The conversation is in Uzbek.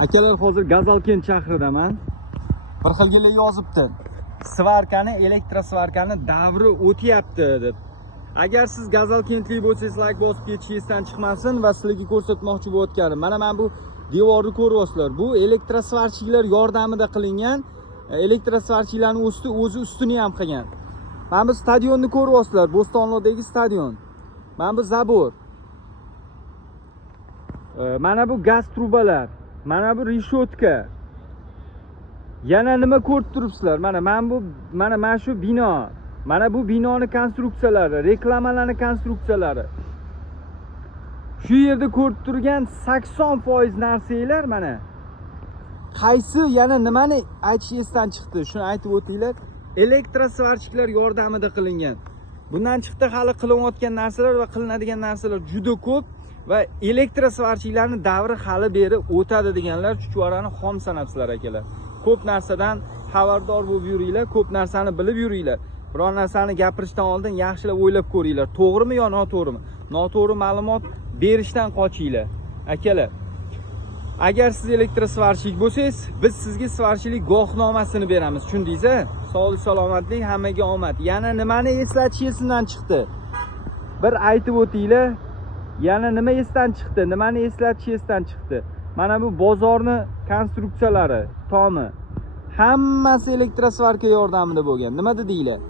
Akalar, hozir Gazalkent shahridaman. Bir xilgina yozibdi. Svarkani, elektrosvarkani davri o'tyapti deb. Agar siz Gazalkentlik bo'lsangiz, like bosib ketishingizdan chiqmasin va sizlarga ko'rsatmoqchi bo'layotganim. Mana bu devorni ko'ryapsizlar. Bu elektrosvarchiklar yordamida qilingan. Elektrosvarchiklarning o'zi ustini ham qilgan. Mana bu stadionni ko'ryapsizlar, Bo'stonliqdagi stadion. Mana bu zabor. Mana bu gaz trubalar. Mana bu rishotka. Yana nima ko'rib turibsizlar? Mana shu bino. Mana bu binoni konstruksiyalari, reklamalarning konstruksiyalari. Shu yerda ko'rib turgan 80% narsalar mana. Qaysi yana nimani aytishingizdan chiqdi? Shuni aytib o'tinglar. Elektrosvarchiklar yordamida qilingan. Bundan chiqdi hali qilinayotgan narsalar va qilinadigan narsalar juda ko'p va elektrosvarchiklarning davri hali beri o'tadi deganlar chuchvarani xom sanabsizlar akalar. Ko'p narsadan xabardor bo'lib yuringlar, ko'p narsani bilib yuringlar. Biror narsani gapirishdan oldin yaxshilab o'ylab ko'ringlar. To'g'rimi yo noto'g'rimi? Noto'g'ri ma'lumot berishdan qochinglar. Akalar, agar siz elektrosvarchik bo'lsangiz, biz sizga svarchilik guvohnomasini beramiz. Tushundingiz-a? Sog'lik, salomatlik, hammaga omad. Yana nimani eslatishingizdan chiqdi? Bir aytib o'tinglar. Yana nima esdan chiqdi? Nimani eslatishingizdan chiqdi? Mana bu bozorni konstruksiyalari, tomi. Hammasi elektrosvarka yordamida bo'lgan. Nima dedinglar?